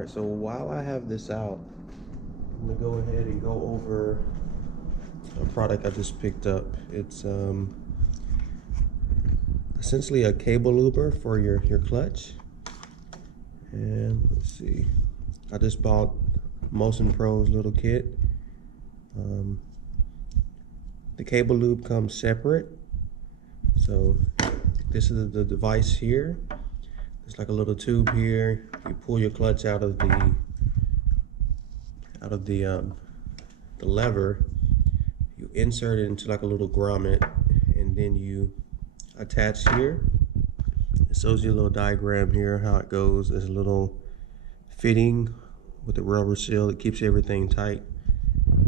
All right, so while I have this out, I'm gonna go ahead and go over a product I just picked up. It's essentially a cable luber for your clutch. And let's see, I just bought Motion Pro's little kit. The cable lube comes separate. So this is the device here. It's like a little tube here. You pull your clutch out of the lever. You insert it into like a little grommet, and then you attach here. It shows you a little diagram here how it goes. There's a little fitting with a rubber seal that keeps everything tight.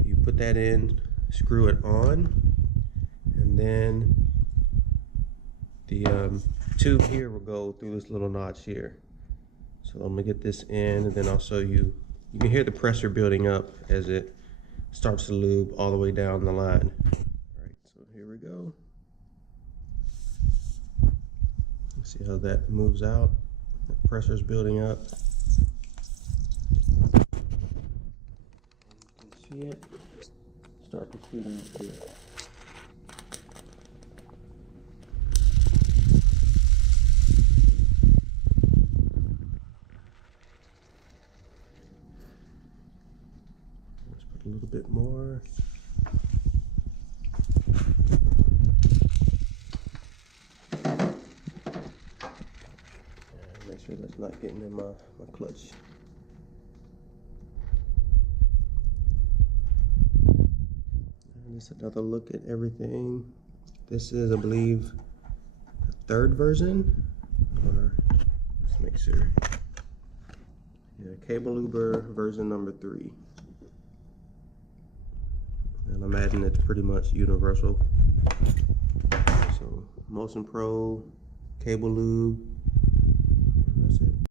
You put that in, screw it on, and then the tube here will go through this little notch here. So I'm gonna get this in, and then I'll show you. You can hear the pressure building up as it starts to lube all the way down the line. All right, so here we go. See how that moves out. The pressure's building up. You can see it start to feed into it. Let's put a little bit more. Make sure that's not getting in my clutch. And just another look at everything. This is, I believe, the third version. Let's make sure. Yeah, cable luber version number 3. And I'm adding it's pretty much universal. So Motion Pro cable lube.